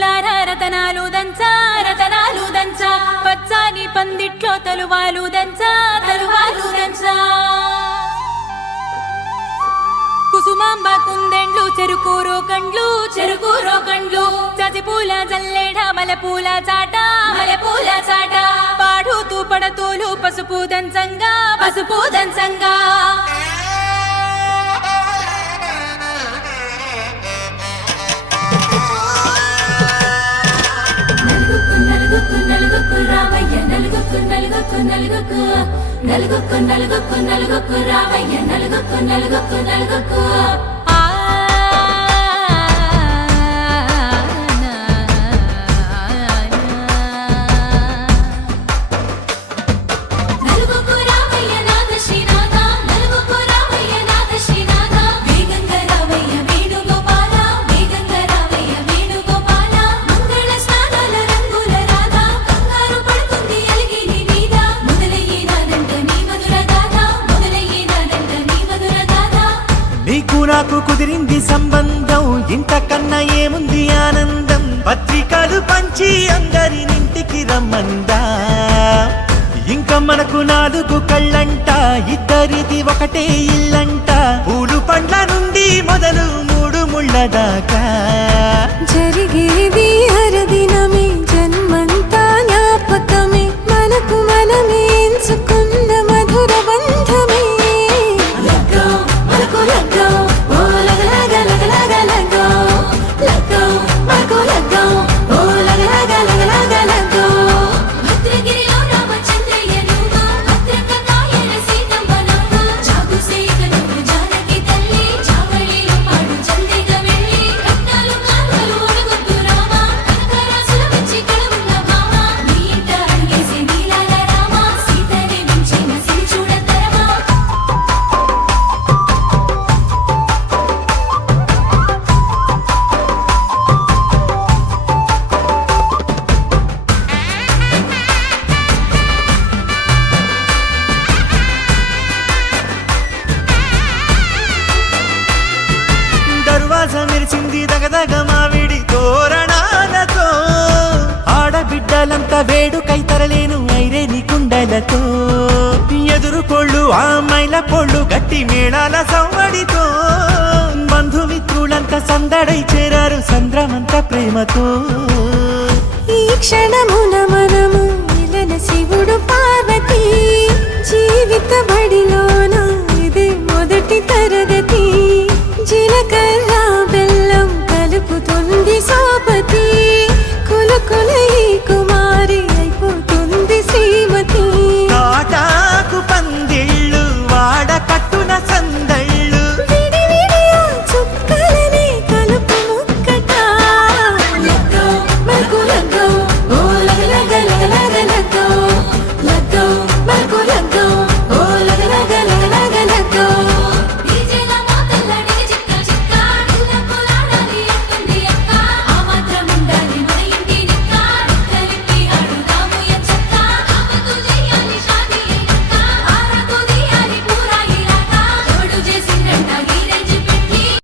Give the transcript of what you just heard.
తల్లులారా రతనాలు దంచా రతనాలు దంచా పచ్చాని పందిట్లో తలువాలు దంచా తలువాలు దంచా కుసుమాంబ కుందెండ్లు చెరుకూరో కండ్లు చజిపూల జల్లేడ మలపూల చాట పాడుతూ పడతూలు పసుపు దంచంగా నలుగుకు రావయ్య నలుగుకు రావయ్య నలుగుకు నాకు కుదిరింది సంబంధం ఇంతకన్నా ఏముంది ఆనందం పత్రికలు పంచి అందరినింటికి రమ్మందా ఇంకా మనకు 4 కళ్ళంట ఇద్దరిది ఒకటే ఇల్లంట పూలు పండ్ల నుండి మొదలు 3 ముళ్ళ దాకా జరిగేది హరదినమే జన్మంతా జ్ఞాపకమే మనకు మనమే ఎంచుకున్న మధుర బంధమే మెరిసింది దగదగ మావిడి తోరణాలతో ఆడబిడ్డలంతా వేడుకై తరలేను ఐరేని కుండలతో ఎదురుకోళ్ళు ఆ మైల పొళ్ళు గట్టి మేళాల సవ్వడితో బంధుమిత్రులంతా సందడై చేరారు సంద్రమంతా ప్రేమతో ఈ క్షణమున మనము ఇలన శివుడు పార్వతి జీవిత బడిలో